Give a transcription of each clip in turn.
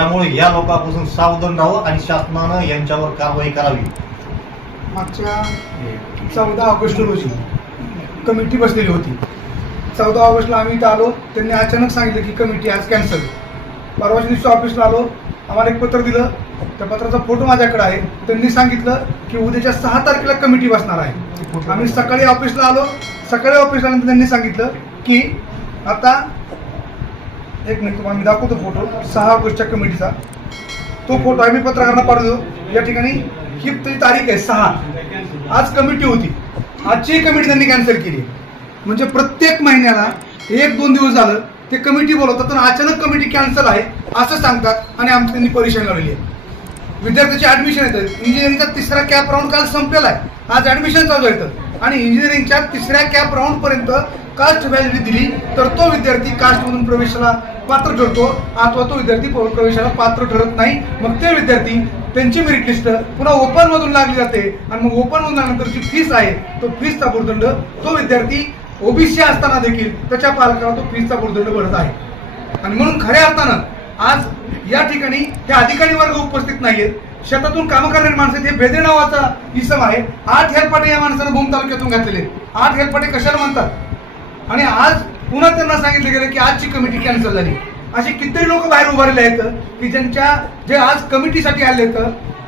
त्यामुळे या लोकांपासून सावधान राहावं आणि शासनानं यांच्यावर कारवाई करावी। मागच्या 14 ऑगस्ट रोजी कमिटी बसलेली होती। 14 ऑगस्टला आम्ही इथं आलो, त्यांनी अचानक सांगितलं की कमिटी आज कॅन्सल। परवाच्या दिवशी ऑफिसला आलो, आम्हाला एक पत्र दिलं, त्या पत्राचा फोटो माझ्याकडे आहे। त्यांनी सांगितलं की उद्याच्या 6 तारखेला कमिटी बसणार आहे। आम्ही सकाळी ऑफिसला आलो, सकाळी ऑफिसला आल्यानंतर त्यांनी सांगितलं की आता एक मिनिट तुम्हाला मी दाखवतो फोटो 6 ऑगस्टच्या कमिटीचा। तो फोटो आम्ही पत्रकारांना पाठवतो। या ठिकाणी ही तारीख आहे 6, आज कमिटी होती, आजची कमिटी त्यांनी कॅन्सल केली। म्हणजे प्रत्येक महिन्याला 1-2 दिवस झालं ते कमिटी बोलवतात आणि अचानक कमिटी कॅन्सल आहे असं सांगतात आणि आमची त्यांनी परेशानी लावलेली आहे। विद्यार्थ्याचे ऍडमिशन येतं, इंजिनिअरिंगचा 3रा कॅप राऊंड काल संपलेला आहे, आज ऍडमिशन चालू येतं आणि इंजिनिअरिंगच्या 3ऱ्या कॅप राऊंड पर्यंत कास्ट व्हॅलिडिटी दिली तर तो विद्यार्थी कास्टमधून प्रवेशाला पात्र ठरतो अथवा तो विद्यार्थी प्रवेशाला पात्र ठरत नाही। मग ते विद्यार्थी त्यांची मेरिट लिस्ट पुन्हा ओपन मधून लागली जाते आणि मग ओपन मधून लागल्यानंतर जी फीस आहे तो फीसचा भुर्दंड तो विद्यार्थी ओबीसी असताना देखील त्याच्या पालकाला तो फीसचा भुर्दंड भरत आहे। आणि म्हणून खऱ्या अर्थानं आज या ठिकाणी हे अधिकारी वर्ग उपस्थित नाहीयेत, शेतातून काम करणारे माणसं, हे बेदे नावाचा इसम आहे। 8 हेलपाटे या माणसानं भूम तालुक्यातून घातलेले। 8 हेलपाटे कशाला म्हणतात आणि आज पुन्हा त्यांना सांगितलं गेलं की आजची कमिटी कॅन्सल झाली। असे कितीतरी लोक बाहेर उभारले आहेत की जे आज कमिटीसाठी आले आहेत,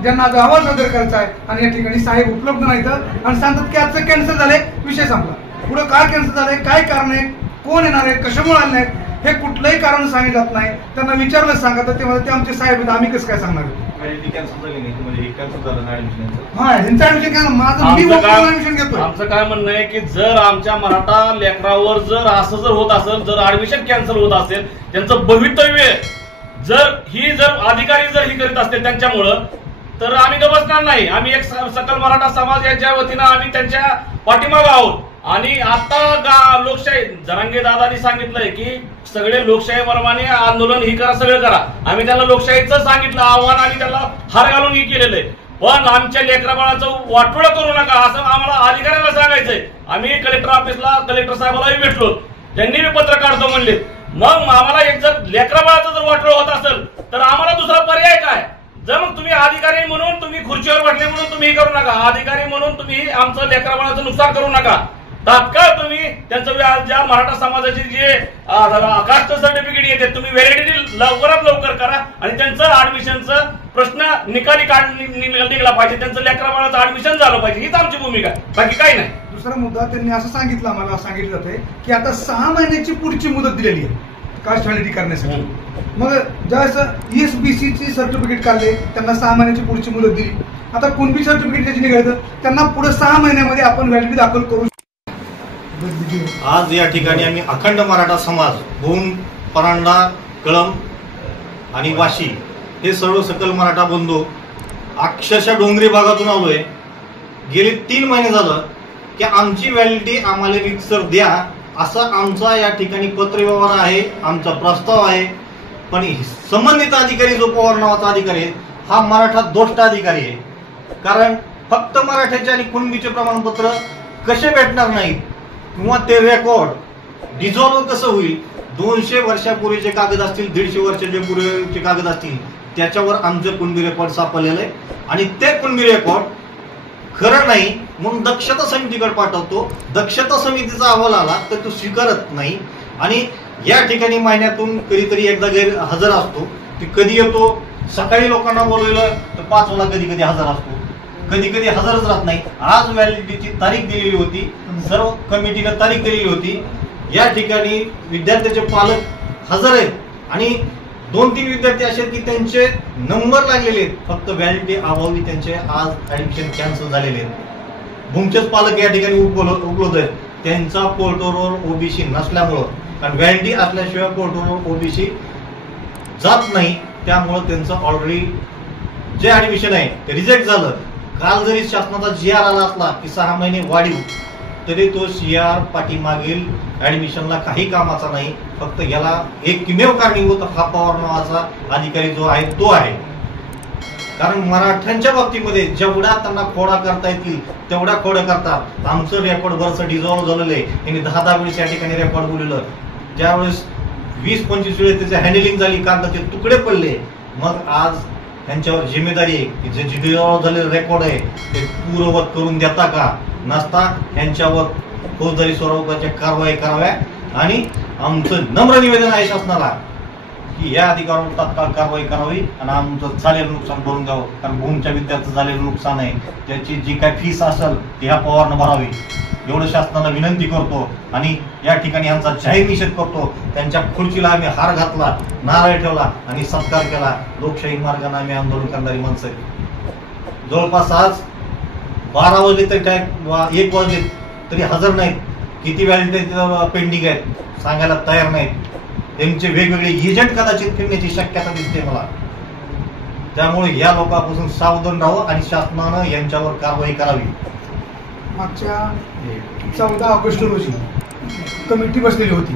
ज्यांना आज अहवाल सादर करायचा आहे आणि या ठिकाणी साहेब उपलब्ध नाहीत आणि सांगतात की आजचं कॅन्सल झालंय, विषय संपला। पुढे काय कॅन्सल झालंय, काय कारण आहे, कोण येणार आहे, कशामुळे आले नाहीत, हे कुठलंही कारण सांगितलं जात नाही। त्यांना विचारलं सांगा तर ते म्हणतात ते आमचे साहेब आहेत, आम्ही कसं काय सांगणार। आमचं काय म्हणणं आहे की जर आमच्या मराठा लेकरावर जर असं जर होत असेल, जर ऍडमिशन कॅन्सल होत असेल, त्यांचं भवितव्य जर अधिकारी जर ही करीत असतील त्यांच्यामुळं, तर आम्ही बसणार नाही। आम्ही एक सकल मराठा समाज याच्या वतीनं आम्ही त्यांच्या पाठीमागे आहोत। आणि आता लोकशाही जरांगे दादांनी सांगितलंय की सगळे लोकशाही प्रमाणे आंदोलन ही करा, सगळं करा। आम्ही त्यांना लोकशाहीचं सांगितलं आव्हान आणि त्यांना हार घालून ही केलेलं आहे, पण आमच्या लेकराबाळाचं वाटोळं करू नका असं आम्हाला अधिकाऱ्याला सांगायचंय। आम्ही कलेक्टर ऑफिसला कलेक्टर साहेबालाही भेटलो, त्यांनी मी पत्र काढतो म्हणले। मग आम्हाला एक जर लेकराबाळाचं जर वाटोळं होत असेल तर आम्हाला दुसरा पर्याय काय? जर मग तुम्ही अधिकारी म्हणून तुम्ही खुर्चीवर बसले म्हणून तुम्ही हे करू नका, अधिकारी म्हणून तुम्ही आमचं लेकराबाळाचं नुकसान करू नका। तात्काळ तुम्ही त्यांचं ज्या मराठा समाजाचे जे कास्ट सर्टिफिकेट येते तुम्ही व्हॅलिडिटी लवकरात लवकर करा आणि त्यांचं ऍडमिशनचं प्रश्न निकाली निघाला पाहिजे, त्यांचं लेकराबाळाचं ऍडमिशन झालं पाहिजे, हीच आमची भूमिका, बाकी काही नाही। दुसरा मुद्दा त्यांनी असं सांगितलं, आम्हाला सांगितलं जाते की आता 6 महिन्याची पुढची मुदत दिलेली आहे कास्ट व्हॅलिडिटी करण्यासाठी। मग ज्यावेळेस ESBCची सर्टिफिकेट काढले त्यांना 6 महिन्याची पुढची मुदत दिली, आता कुणबी सर्टिफिकेट त्याची निघालं त्यांना पुढे 6 महिन्यामध्ये आपण व्हॅलिडिटी दाखल करू। आज या ठिकाणी आम्ही अखंड मराठा समाज भूम, परांडा, कळंब आणि वाशी हे सर्व सकल मराठा बंधू अक्षरशः डोंगरी भागातून आलोय। गेले 3 महिने झालं की आमची व्हॅलिडिटी आम्हाला रितसर द्या असं आमचा या ठिकाणी पत्रव्यवहार आहे, आमचा प्रस्ताव आहे। पण संबंधित अधिकारी जो पवार नावाचा अधिकारी आहे हा मराठा दोष्ट अधिकारी आहे, कारण फक्त मराठ्याचे आणि कुणबीचे प्रमाणपत्र कसे भेटणार नाहीत किंवा ते रेकॉर्ड डिझॉल्व्ह कसं होईल, 200 वर्षापूर्वीचे कागद असतील, 150 वर्षाचे पूर्वीचे कागद असतील, त्याच्यावर आमचं कुणबी रेकॉर्ड सापडलेलं आहे आणि ते कुणबी रेकॉर्ड खरं नाही म्हणून दक्षता समितीकडे पाठवतो। दक्षता समितीचा अहवाल आला तर तो स्वीकारत नाही आणि या ठिकाणी महिन्यातून कधीतरी एकदा गैरहजर असतो। ती कधी येतो, सकाळी लोकांना बोलवलं तर 5 वाजता कधी कधी हजर असतो, कधी कधी हजरच राहत नाही। आज व्हॅलिडिटीची तारीख दिलेली होती, सर्व कमिटीने तारीख दिलेली होती, या ठिकाणी विद्यार्थ्याचे पालक हजर आहेत आणि 2-3 विद्यार्थी असे की त्यांचे नंबर लागलेले आहेत, फक्त व्हॅलिडिटी अभावी त्यांचे आज ऍडमिशन कॅन्सल झालेले आहेत। भूमचेच पालक या ठिकाणी उपलब्ध आहेत, त्यांचा पोर्टलवर ओबीसी नसल्यामुळं, कारण व्हॅलिडिटी असल्याशिवाय पोर्टलवर ओबीसी जात नाही, त्यामुळं त्यांचं ऑलरेडी जे ऍडमिशन आहे ते रिजेक्ट झालं। काल जरी शासनाचा GR आला असला की 6 महिने वाढीव, तरी तो CR पाठीमागील ऍडमिशनला काही कामाचा नाही, फक्त याला एकमेव कारणीभूत हा पवार नावाचा अधिकारी जो आहे तो आहे। कारण मराठ्यांच्या बाबतीमध्ये जेवढा त्यांना खोडा करता येतील तेवढा खोडा करतात। आमचं रेकॉर्ड बरंच डिझॉल्व्ह झालेलं आहे, त्यांनी 10-10 वेळेस या ठिकाणी रेकॉर्ड बोललेलं, ज्यावेळेस 20-25 वेळेस त्याची हँडलिंग झाली, कागदाचे तुकडे पडले, मग आज त्यांच्यावर जिम्मेदारी आहे की जे जिल्ह्यावर झालेलं रेकॉर्ड आहे ते पूर्ववत करून देता का नसता यांच्यावर फौजदारी स्वरूपाच्या कारवाई कराव्या आणि आमचं नम्र निवेदन आहे शासनाला की या अधिकाऱ्यावर तात्काळ कारवाई करावी आणि आमचं झालेलं नुकसान भरून द्यावं. कारण भूमच्या विद्यार्थ्याचं झालेलं नुकसान आहे त्याची जी काय फीस असेल ती ह्या पवारनं भरावी एवढं शासनाला विनंती करतो आणि या ठिकाणी आमचा जाहीर निषेध करतो. त्यांच्या खुर्चीला आम्ही हार घातला, नारळ ठेवला आणि सत्कार केला. लोकशाही मार्गाने आम्ही आंदोलन करणारी माणसं जवळपास आज 12 वाजले तरी काय 1 वाजले तरी हजर नाहीत. किती वेळा पेंडिंग आहेत सांगायला तयार नाहीत. त्यांचे वेगवेगळे एजंट कदाचित फिरण्याची शक्यता दिसते मला. त्यामुळे या लोकांपासून सावधान राहावं आणि शासनानं यांच्यावर कारवाई करावी. मागच्या 14 ऑगस्ट रोजी कमिटी बसलेली होती.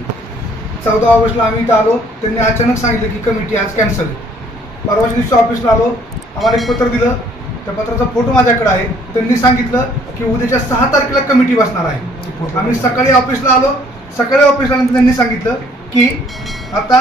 14 ऑगस्टला आम्ही इथं आलो. त्यांनी अचानक सांगितलं की कमिटी आज कॅन्सल. परवाच्या दिवशी ऑफिसला आलो. आम्हाला एक पत्र दिलं. त्या पत्राचा फोटो माझ्याकडे आहे. त्यांनी सांगितलं की उद्याच्या 6 तारखेला कमिटी बसणार आहे. आम्ही सकाळी ऑफिसला आलो. सकाळी ऑफिसला त्यांनी सांगितलं की आता